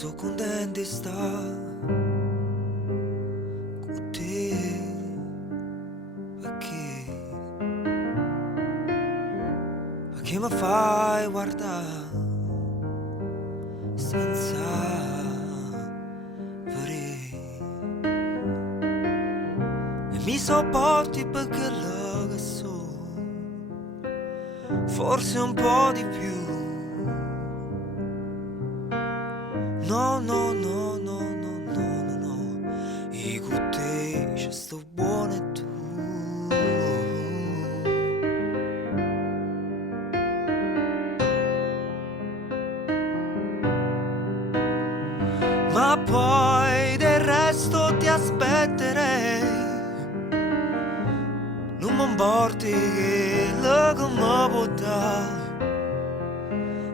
so contento di stare con te, perché mi fai guardare senza vedere e mi sopporti perché lo che so, forse un po' di più. No, no, no, no, no, no, no, no. E con te ci sto buono e tu. Ma poi del resto ti aspetterei. Non mi importi quello che mi può dare.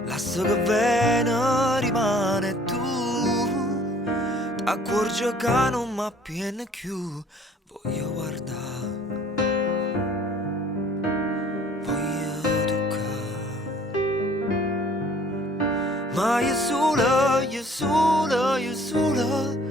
Lascia che bene rimane tu. Accorge che non mi appiene più. Voglio guardare, voglio toccare. Ma io sola, io sola, io sola.